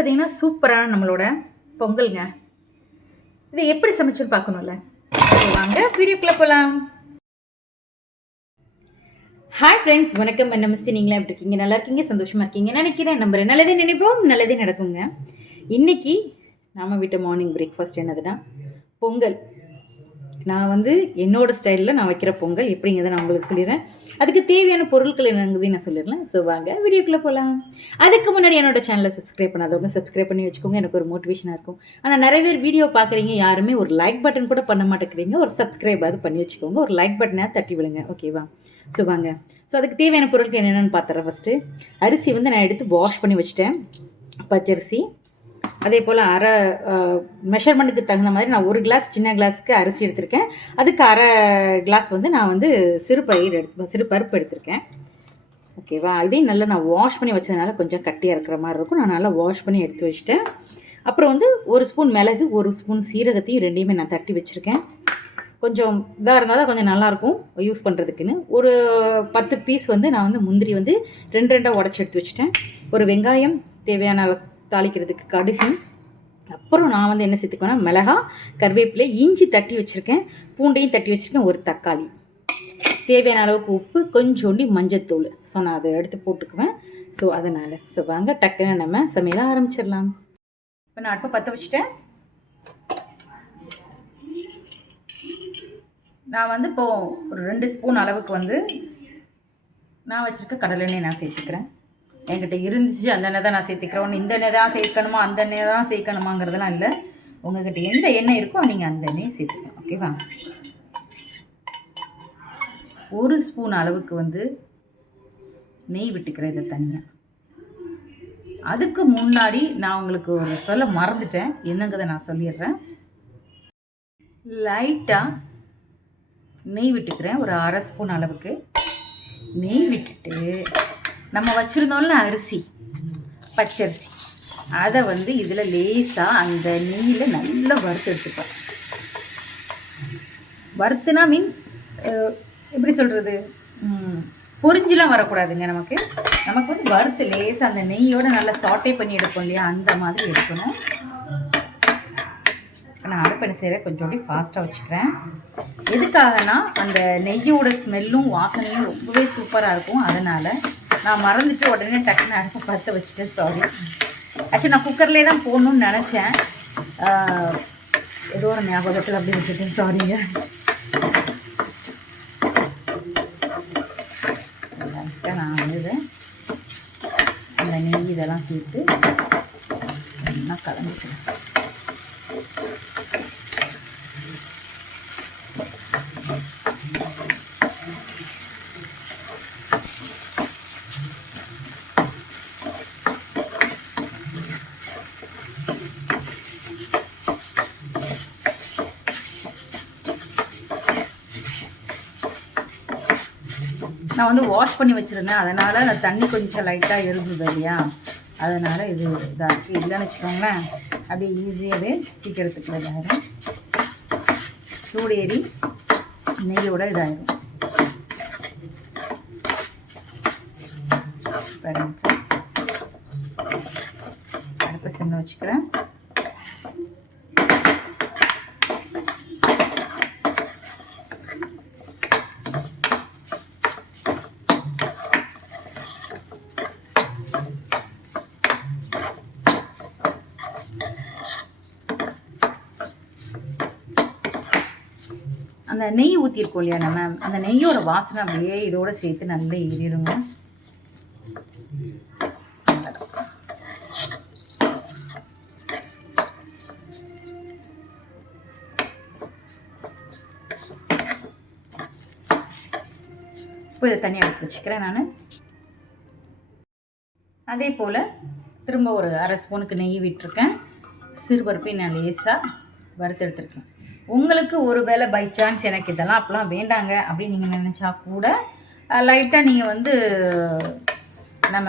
பார்த்தீங்கன்னா சூப்பரான நம்மளோட பொங்கலுங்க. இதை எப்படி சமைச்சுன்னு பார்க்கணும்ல. வாங்க வீடியோக்குள்ளே போகலாம். ஹாய் ஃப்ரெண்ட்ஸ், வணக்கம், நமஸ்தே. நீங்களா எப்படி இருக்கீங்க? நல்லா இருக்கீங்க, சந்தோஷமாக இருக்கீங்க நினைக்கிறேன். நம்புறேன். நல்லதே நினைப்போம், நல்லதே நடக்குங்க. இன்றைக்கி நாம் வீட்டு மார்னிங் பிரேக்ஃபாஸ்ட் என்னதுன்னா பொங்கல். நான் என்னோடய ஸ்டைலில் நான் வைக்கிற பொங்கல் எப்படிங்கிறத நான் உங்களுக்கு சொல்லிடுறேன். அதுக்கு தேவையான பொருட்கள் என்னங்கிறதையும் நான் சொல்லிடலாம். ஸோ வாங்க வீடியோக்குள்ளே போகலாம். அதுக்கு முன்னாடி என்னோடய சேனலை சப்ஸ்கிரைப் பண்ணாதவங்க சப்ஸ்கிரைப் பண்ணி வச்சுக்கோங்க. எனக்கு ஒரு மோட்டிவேஷனாக இருக்கும். ஆனால் நிறைய பேர் வீடியோ பார்க்குறீங்க, யாருமே ஒரு லைக் பட்டன் கூட பண்ண மாட்டேங்கிறீங்க. ஒரு சப்ஸ்கிரைப் அது பண்ணி வச்சுக்கோங்க. ஒரு லைக் பட்டனை தட்டி விடுங்க, ஓகேவா? ஸோ வாங்க. ஸோ அதுக்கு தேவையான பொருட்கள் என்னென்னு பார்த்துறேன். ஃபஸ்ட்டு அரிசி நான் எடுத்து வாஷ் பண்ணி வச்சுட்டேன். பச்சரிசி. அதே போல் அரை மெஷர்மெண்ட்டுக்கு தகுந்த மாதிரி நான் ஒரு கிளாஸ் சின்ன கிளாஸுக்கு அரிசி எடுத்திருக்கேன். அதுக்கு அரை கிளாஸ் நான் சிறு பருப்பு எடுத்திருக்கேன், ஓகேவா? இதையும் நல்லா நான் வாஷ் பண்ணி வச்சதுனால கொஞ்சம் கட்டியாக இருக்கிற மாதிரி இருக்கும். நான் நல்லா வாஷ் பண்ணி எடுத்து வச்சுட்டேன். அப்புறம் ஒரு ஸ்பூன் மிளகு, ஒரு ஸ்பூன் சீரகத்தையும் ரெண்டையுமே நான் தட்டி வச்சுருக்கேன். கொஞ்சம் இதாக இருந்தால் தான் கொஞ்சம் நல்லாயிருக்கும் யூஸ் பண்ணுறதுக்குன்னு. ஒரு 10 பீஸ் நான் முந்திரி ரெண்டு ரெண்டாக உடச்சி எடுத்து வச்சுட்டேன். ஒரு வெங்காயம், தேவையான தாளிக்கிறதுக்கு கடுகு, அப்புறம் நான் என்ன சேர்த்துக்குவேன்னா மிளகா, கருவேப்பிலை, இஞ்சி தட்டி வச்சுருக்கேன், பூண்டையும் தட்டி வச்சுருக்கேன், ஒரு தக்காளி, தேவையான அளவுக்கு உப்பு, கொஞ்சோண்டி மஞ்சத்தூள். ஸோ நான் அதை எடுத்து போட்டுக்குவேன். ஸோ அதனால் வாங்க டக்குன்னு நம்ம சமையல ஆரம்பிச்சிடலாம். இப்போ நான் அடுப்பை பற்ற வச்சுட்டேன். நான் இப்போது ஒரு 2 ஸ்பூன் அளவுக்கு நான் வச்சுருக்க கடலெண்ணெய் நான் சேர்த்துக்கிறேன். என்கிட்ட இருந்துச்சு அந்த எண்ணெய் தான் நான் சேர்த்துக்கிறேன். இந்த எண்ணெய் தான் சேர்க்கணுமா அந்த எண்ணெய் தான் சேர்க்கணுமாங்கிறதுலாம் இல்லை. உங்கள்கிட்ட எந்த எண்ணெய் இருக்கோ நீங்கள் அந்த எண்ணெயை சேர்த்துக்கணும், ஓகேவா? ஒரு ஸ்பூன் அளவுக்கு நெய் விட்டுக்கிறேன் இதை தனியாக. அதுக்கு முன்னாடி நான் உங்களுக்கு ஒரு சொல்ல மறந்துட்டேன், என்னங்கிறத நான் சொல்லிடுறேன். லைட்டாக நெய் விட்டுக்கிறேன், ஒரு அரை ஸ்பூன் அளவுக்கு நெய் விட்டுட்டு நம்ம வச்சுருந்தோம்ல அரிசி, பச்சரிசி, அதை இதில் லேசாக அந்த நெய்யில் நல்லா வறுத்து எடுத்துப்பேன். வறுத்துனா மீன்ஸ் எப்படி சொல்கிறது, பொரிஞ்சிலாம் வரக்கூடாதுங்க. நமக்கு வறுத்து லேசாக அந்த நெய்யோடு நல்லா சாட்டே பண்ணி எடுப்போம் இல்லையா, அந்த மாதிரி எடுக்கணும். நான் அடுப்பை செய்கிற கொஞ்சோண்டி ஃபாஸ்ட்டாக வச்சுக்கிறேன். எதுக்காகனா அந்த நெய்யோட ஸ்மெல்லும் வாசனையும் ரொம்பவே சூப்பராக இருக்கும். அதனால் நான் மறந்துட்டு உடனே டக்குன்னு அடுப்பை பற்ற வச்சுட்டேன். சாரி. ஆக்சுவலி நான் குக்கர்லேயே தான் போடணுன்னு நினச்சேன். ஏதோ ஒரு ஞாபகத்தில் அப்படி வச்சுட்டேன், சாரிங்க. நான் அந்த நெய் இதெல்லாம் சேர்த்து நல்லா கலந்துக்கிறேன். நான் வாஷ் பண்ணி வச்சுருந்தேன், அதனால் அந்த தண்ணி கொஞ்சம் லைட்டாக இருந்தது இல்லையா, அதனால் இது இதாக இருக்குது. இல்லைன்னு வச்சுக்கோங்களேன், அப்படியே ஈஸியாகவே சீக்கிரத்துக்கு இதாகிடும். சூடு ஏறி நெய்யோட இதாகிடும். அடுப்பை சின்ன வச்சுக்கிறேன். அந்த நெய் ஊற்றிருக்கோம் இல்லையா நம்ம, அந்த நெய்யோட வாசனை அப்படியே இதோடு சேர்த்து நல்லா ஏறிடுங்க. இப்போ இதை தனியாக எடுத்து வச்சுக்கிறேன் நான். அதே போல் திரும்ப ஒரு அரை ஸ்பூனுக்கு நெய் விட்டுருக்கேன். சிறுபருப்பையும் நான் லேசாக வறுத்து எடுத்துருக்கேன். உங்களுக்கு ஒரு வேளை பை சான்ஸ் எனக்கு இதெல்லாம் அப்போலாம் வேண்டாங்க அப்படின்னு நீங்கள் நினச்சா கூட லைட்டாக நீங்கள் நம்ம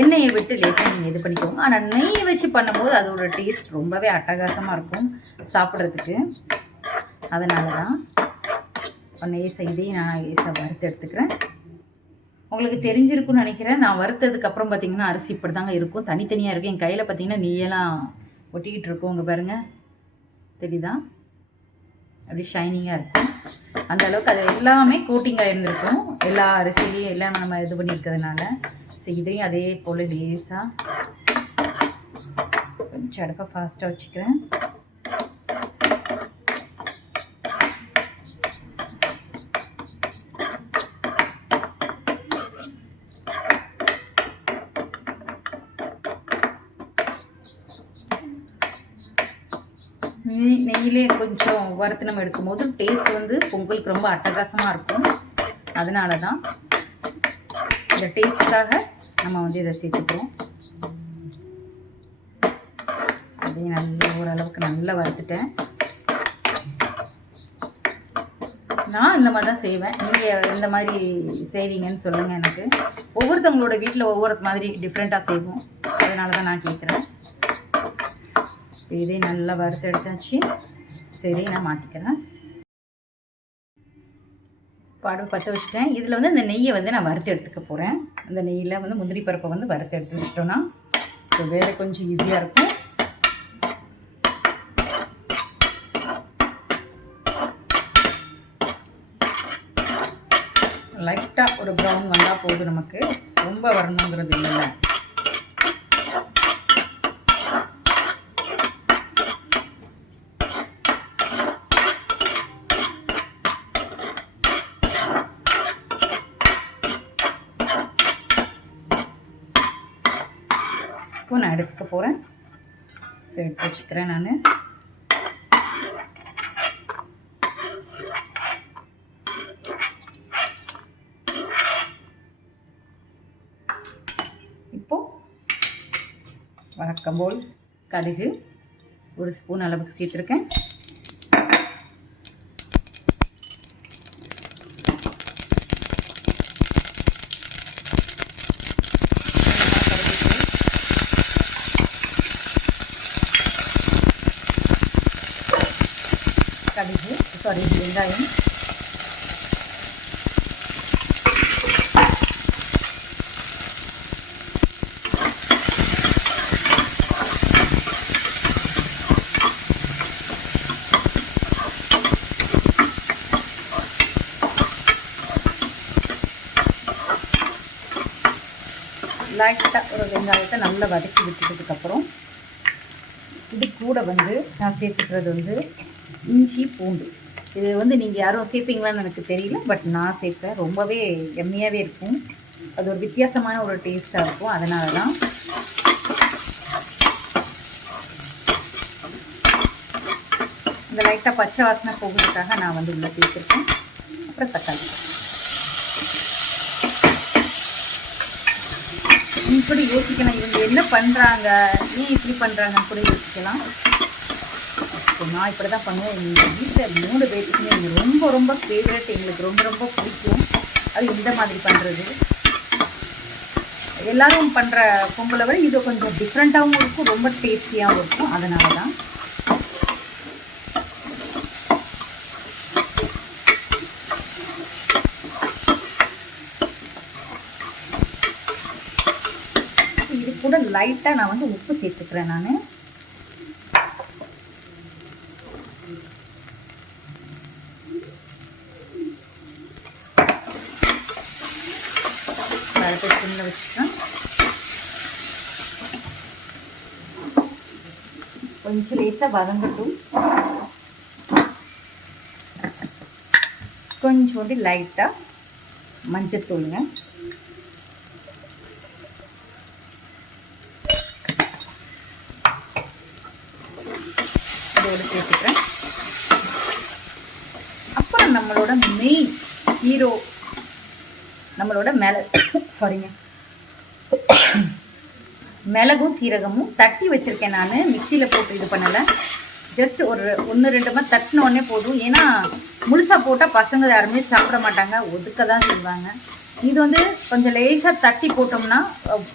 எண்ணெயை விட்டு லேட்டாக நீங்கள் இது பண்ணிக்கோங்க. ஆனால் நெய் வச்சு பண்ணும்போது அதோட டேஸ்ட் ரொம்பவே அட்டகாசமாக இருக்கும் சாப்பிட்றதுக்கு. அதனால தான் நெய் இதையும் நான் லேசாக வறுத்து எடுத்துக்கிறேன். உங்களுக்கு தெரிஞ்சிருக்கும்னு நினைக்கிறேன். நான் வறுத்ததுக்கப்புறம் பார்த்தீங்கன்னா அரிசி இப்படி தாங்க இருக்கும், தனித்தனியாக இருக்கும். என் கையில் பார்த்தீங்கன்னா நெய்யெல்லாம் ஒட்டிக்கிட்டு இருக்கும். உங்கள் பாருங்கள், தெரியுதா? அப்படி ஷைனிங்காக இருக்கும். அந்த அளவுக்கு அது எல்லாமே கோட்டிங்காக இருந்திருக்கும், எல்லா அரிசிலையும் எல்லாம் நம்ம இது பண்ணியிருக்கிறதுனால. ஸோ இதையும் அதே போல் லேசாக கொஞ்சம் அடுப்பை ஃபாஸ்ட்டாக வச்சுக்கிறேன். நெய்யிலே கொஞ்சம் வறுத்து நம்ம எடுக்கும்போது டேஸ்ட் வந்து பொங்கலுக்கு ரொம்ப அட்டகாசமாக இருக்கும். அதனால தான் இந்த டேஸ்ட்டுக்காக நம்ம வந்து இதை சேர்த்துக்கிறோம். அதே நல்லா ஓரளவுக்கு நல்லா வறுத்துட்டேன். நான் இந்த மாதிரி தான் செய்வேன். நீங்கள் எந்த மாதிரி செய்வீங்கன்னு சொல்லுங்கள் எனக்கு. ஒவ்வொருத்தவங்களோட வீட்டில் ஒவ்வொரு மாதிரி டிஃப்ரெண்ட்டாக செய்வோம். அதனால தான் நான் கேட்குறேன். இதை நல்லா வறுத்து எடுத்தாச்சு. ஸோ இதையும் நான் மாற்றிக்கிறேன். பாடு பற்ற வச்சுட்டேன். இதில் வந்து இந்த நெய்யை வந்து நான் வறுத்து எடுத்துக்க போகிறேன். அந்த நெய்யில் வந்து முந்திரி பருப்பை வந்து வறுத்து எடுத்து வச்சிட்டோன்னா ஸோ வேறு கொஞ்சம் ஈஸியாக இருக்கும். லைட்டாக ஒரு ப்ரௌன் வந்தால் போதும், நமக்கு ரொம்ப வரணுங்கிறது இல்லை. இப்போ நான் எடுத்துக்க போகிறேன். ஸோ எடுத்து வச்சுக்கிறேன் நான். இப்போது வழக்கம் போல் கடுகு ஒரு ஸ்பூன் அளவுக்கு சேர்த்துருக்கேன். வெங்காயம், லைட்டாக ஒரு வெங்காயத்தை நல்லா வதக்கி விட்டுட்டதுக்கப்புறம் இது கூட வந்து நான் சேர்த்துக்கிறது வந்து இஞ்சி பூண்டு. இது வந்து நீங்கள் யாரும் சேர்ப்பீங்களான்னு எனக்கு தெரியல, பட் நான் சேர்ப்பேன். ரொம்பவே எம்மியாகவே இருக்கும். அது ஒரு வித்தியாசமான ஒரு டேஸ்ட்டாக இருக்கும். அதனால தான் இந்த லைட்டாக பச்சை வாசனை போகிறதுக்காக நான் வந்து உள்ளே சேர்த்துருக்கேன். அப்புறம் தக்காளி. இப்படி யோசிக்கலாம், இவங்க என்ன பண்ணுறாங்க, ஏன் இப்படி பண்ணுறாங்கன்னு கூட யோசிக்கலாம். நான் இப்படி தான் பண்ணுவேன். எங்கள் வீட்டில் 3 பேருக்குமே இது ரொம்ப ரொம்ப ஃபேவரட். எங்களுக்கு ரொம்ப ரொம்ப பிடிக்கும். அது இந்த மாதிரி பண்ணுறது. எல்லோரும் பண்ணுற பொங்கலை விட இது கொஞ்சம் டிஃப்ரெண்ட்டாகவும் இருக்கும், ரொம்ப டேஸ்டியாகவும் இருக்கும். அதனால தான் இது கூட லைட்டாக நான் வந்து உப்பு சேர்த்துக்கிறேன். நான் சிம்மில் வச்சுக்கிறேன். கொஞ்சம் லேசாக வதங்கட்டும். கொஞ்சோண்டு லைட்டாக மஞ்சத்தூளுங்க. இதோடு சேர்த்துக்கிறேன். அப்புறம் நம்மளோட மெயின் ஹீரோ நம்மளோட மிளகும் சீரகமும் தட்டி வச்சுருக்கேன். நான் மிக்சியில் போட்டு இது பண்ணலை. ஜஸ்ட் ஒரு 1-2 மாதிரி தட்டினோடனே போதும். ஏன்னா முழுசாக போட்டால் பசங்க யாருமே சாப்பிட மாட்டாங்க, ஒதுக்க தான் செய்வாங்க. இது வந்து கொஞ்சம் லேசாக தட்டி போட்டோம்னா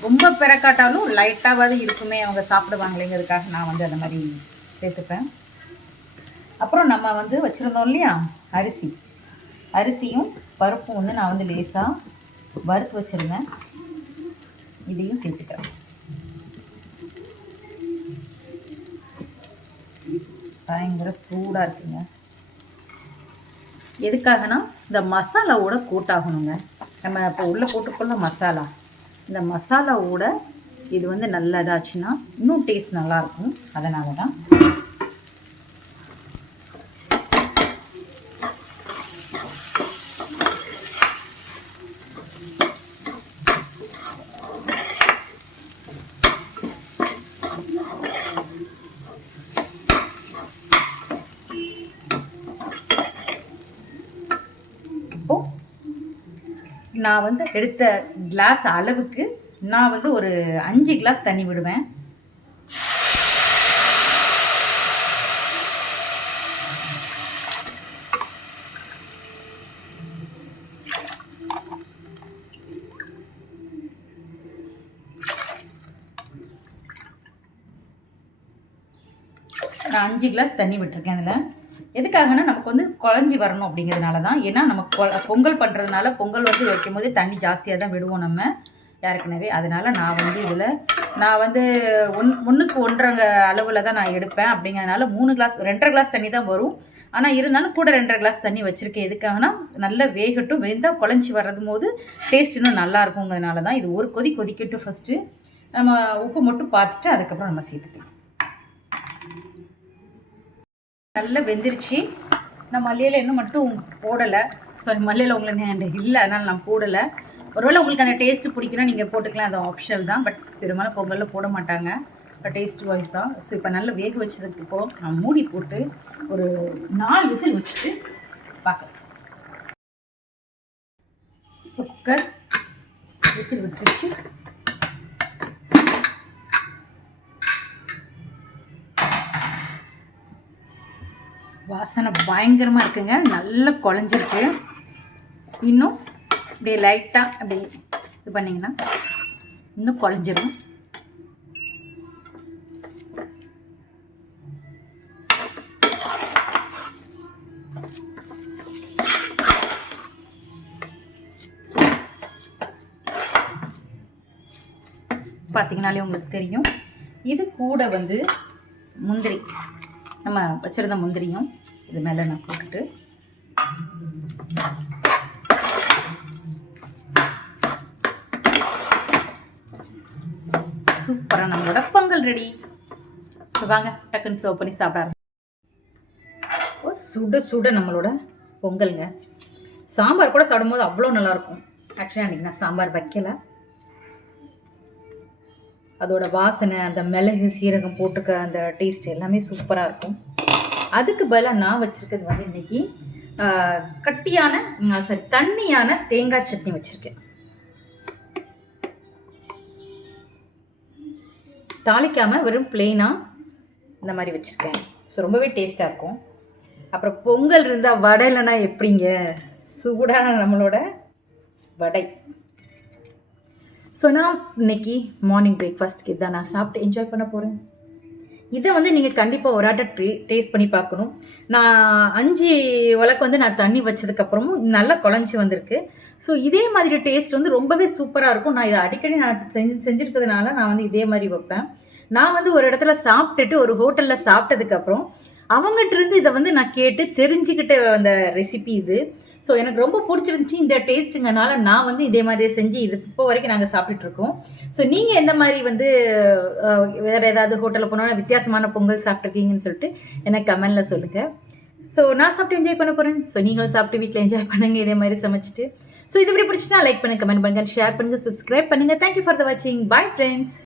ரொம்ப பிறக்காட்டாலும் லைட்டாவது இருக்குமே, அவங்க சாப்பிடுவாங்களேங்கிறதுக்காக நான் வந்து அந்த மாதிரி சேர்த்துப்பேன். அப்புறம் நம்ம வந்து வச்சுருந்தோம் இல்லையா அரிசியும் பருப்பும் வந்து நான் வந்து லேசாக வறுத்து வச்சுருந்தேன், இதையும் சேர்த்துக்கிறேன். பயங்கர சூடாக இருக்குங்க. எதுக்காகனா இந்த மசாலாவோட கூட்டாகணுங்க. நம்ம இப்போ உள்ளே போட்டுக்கொள்ள மசாலா, இந்த மசாலாவோட இது வந்து நல்லதாச்சுன்னா இன்னும் டேஸ்ட் நல்லாயிருக்கும். அதனால தான் நான் வந்து எடுத்த கிளாஸ் அளவுக்கு நான் வந்து ஒரு 5 கிளாஸ் தண்ணி விடுவேன். நான் 5 கிளாஸ் தண்ணி விட்டுருக்கேன். அதில் எதுக்காகனா நமக்கு வந்து குழஞ்சி வரணும் அப்படிங்கிறதுனால தான். ஏன்னா நம்ம பொங்கல் பண்ணுறதுனால பொங்கல் வந்து வைக்கும் போது தண்ணி ஜாஸ்தியாக தான் விடுவோம் நம்ம யாருக்குனவே. அதனால் நான் வந்து 1க்கு 1.5 அளவில் தான் நான் எடுப்பேன். அப்படிங்கிறதுனால 3 கிளாஸ் 2.5 கிளாஸ் தண்ணி தான் வரும். ஆனால் இருந்தாலும் கூட 2.5 கிளாஸ் தண்ணி வச்சுருக்கேன். எதுக்காகனா நல்லா வேகட்டும், வெந்தால் குழஞ்சி வர்றது போது டேஸ்ட் இன்னும் நல்லா இருக்குங்கிறதுனால தான். இது ஒரு கொதிக்கட்டும். ஃபஸ்ட்டு நம்ம உப்பு மட்டும் பார்த்துட்டு அதுக்கப்புறம் நம்ம சேர்த்துக்கலாம். நல்லா வெந்துருச்சு. நான் மல்லியில் இன்னும் மட்டும் போடலை. சாரி, மல்லியில் உங்களுக்கு இல்லை, அதனால் நான் போடலை. ஒருவேளை உங்களுக்கு அந்த டேஸ்ட்டு பிடிக்கணும் நீங்கள் போட்டுக்கலாம், அது ஆப்ஷனல் தான். பட் பெரும்பாலும் பொங்கலில் போட மாட்டாங்க, டேஸ்ட் வைஸ் தான். ஸோ இப்போ நல்லா வேக வச்சதுக்கு இப்போது நான் மூடி போட்டு ஒரு 4 விசில் வச்சுட்டு பார்க்கலாம். இப்போ குக்கர் விசில் விட்டுருச்சு. வாசனை பயங்கரமாக இருக்குங்க. நல்லா குழஞ்சிருக்கு. இன்னும் அப்படியே லைட்டாக அப்படியே இது பண்ணிங்கன்னா இன்னும் குழஞ்சிரும். பார்த்தீங்கனாலே உங்களுக்கு தெரியும். இது கூட வந்து முந்திரி, நம்ம வச்சுருந்த முந்திரியும் இது மேலே நான் போட்டுட்டு சூப்பராக நம்மளோட பொங்கல் ரெடி. ஸோ வாங்க டக்குன்னு சர்வ் பண்ணி சாப்பிட. சுட சுட நம்மளோட பொங்கலுங்க. சாம்பார் கூட சாப்பிடும்போது அவ்வளோ நல்லாயிருக்கும். ஆக்சுவலி அன்றைக்கி நான் சாம்பார் வைக்கலை. அதோட வாசனை, அந்த மிளகு சீரகம் போட்டுக்க அந்த டேஸ்ட் எல்லாமே சூப்பராக இருக்கும். அதுக்கு பதிலாக நான் வச்சுருக்கிறது வந்து இன்றைக்கி தண்ணியான தேங்காய் சட்னி வச்சுருக்கேன். தாளிக்காமல் வெறும் பிளெயினாக இந்த மாதிரி வச்சுருக்கேன். ஸோ ரொம்பவே டேஸ்ட்டாக இருக்கும். அப்புறம் பொங்கல் இருந்தால் வடை இல்லைன்னா எப்படிங்க, சூடான நம்மளோட வடை. ஸோ நான் இன்னைக்கு மார்னிங் பிரேக்ஃபாஸ்ட்டுக்கு இதான் நான் சாப்பிட்டு என்ஜாய் பண்ண போகிறேன். இதை வந்து நீங்கள் கண்டிப்பாக ஒரு ஆட்ட டேஸ்ட் பண்ணி பார்க்கணும். நான் 5 உலக்கு வந்து நான் தண்ணி வச்சதுக்கப்புறமும் நல்லா குழஞ்சி வந்திருக்கு. ஸோ இதே மாதிரி டேஸ்ட் வந்து ரொம்பவே சூப்பராக இருக்கும். நான் இதை அடிக்கடி நான் செஞ்சுருக்கிறதுனால நான் வந்து இதே மாதிரி வைப்பேன். நான் வந்து ஒரு இடத்துல சாப்பிட்டுட்டு ஒரு ஹோட்டலில் சாப்பிட்டதுக்கப்புறம் அவங்ககிட்ட இருந்து இதை வந்து நான் கேட்டு தெரிஞ்சுக்கிட்ட அந்த ரெசிபி இது. ஸோ எனக்கு ரொம்ப பிடிச்சிருந்துச்சி இந்த டேஸ்ட்டுங்கனால நான் வந்து இதே மாதிரி செஞ்சு இது இப்போ வரைக்கும் நாங்கள் சாப்பிட்டுட்ருக்கோம். ஸோ நீங்கள் எந்த மாதிரி வந்து வேறு ஏதாவது ஹோட்டலில் போனோன்னா வித்தியாசமான பொங்கல் சாப்பிட்ருக்கீங்கன்னு சொல்லிட்டு எனக்கு கமெண்டில் சொல்லுங்கள். ஸோ நான் சாப்பிட்டு என்ஜாய் பண்ண போகிறேன். ஸோ நீங்களும் சாப்பிட்டு வீட்டில் என்ஜாய் பண்ணுங்கள் இதே மாதிரி சமைச்சிட்டு. ஸோ இது இப்படி பிடிச்சிட்டா லைக் பண்ணுங்கள், கமெண்ட் பண்ணுங்கள், ஷேர் பண்ணுங்கள், சப்ஸ்கிரைப் பண்ணுங்கள். தேங்க்யூ ஃபார் த வாட்சிங். Bye friends.